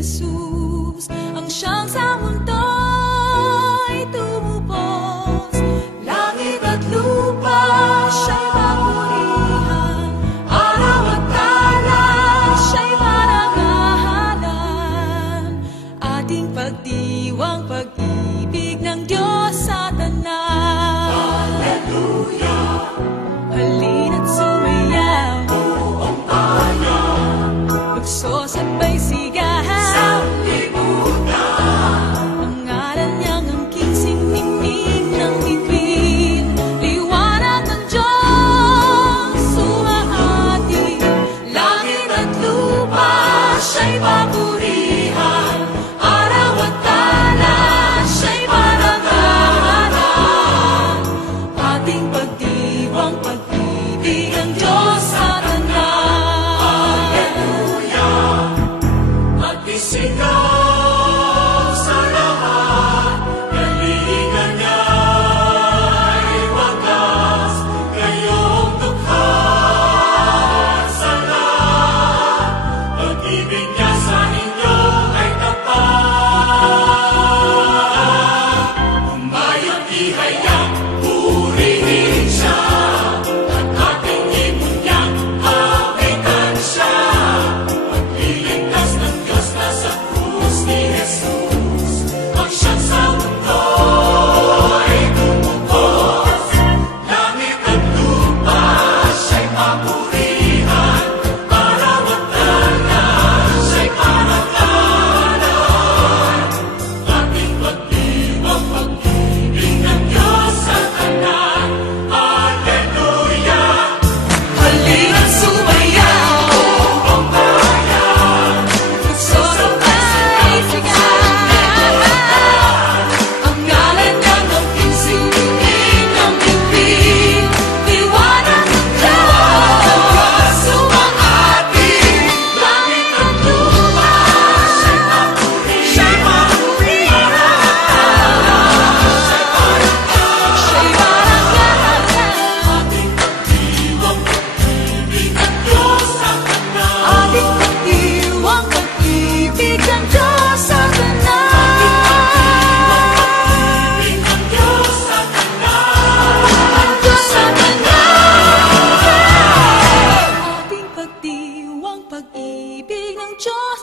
Jesus, ang siyang sa mundo'y tumubos. Langit at lupa, siya'y papurihan, araw at tala, siya'y marangalan. Ating pagdiwang pag-ibig ng Diyos sa tanan. Hallelujah! Halina't sumayaw, buong bayan, magsosabay sigahan sa libutan. Ang ngalan niyang angking siningning ng bituin, liwanag ng Diyos sumahati. Langit at lupa, siya'y papurihan, araw at tala, siya'y marangalan. Ating pagdiwang pag-ibig ng Diyos sa tanan. Hallelujah! Magsisigaw sa lahat, kalingan niya'y wagas, kayong dukha sa lahat. Pag-ibig niya sa inyo ay tapat. Umayot ihayag, purihin siya, at ating imunyang awitan siya. Pagliligtas ng Diyos na sa krus ni Jesus, ang siyang sa mundo ay tumubos. Langit at lupa, siya'y papurihan, araw at tala, siya'y parangalan. Ating pagdiwang pag-ibig ng Diyos sa tanan. Hallelujah! Halina't sumayaw, buong bayan, magsosabay sigahan. Ang ngalan niyang angking siningning ng bituin, liwanag ng Diyos sumahati. Langit at lupa, siya'y papurihan, siya'y marangalan. Ating pagdiwang pag-ibig ng Diyos sa tanan. Ating pagdiwang pag-ibig ng Diyos sa tanan. Pag-ibig ng Diyos sa tanan. Diyos sa tanan. Ating pagdiwang pag-ibig ng Diyos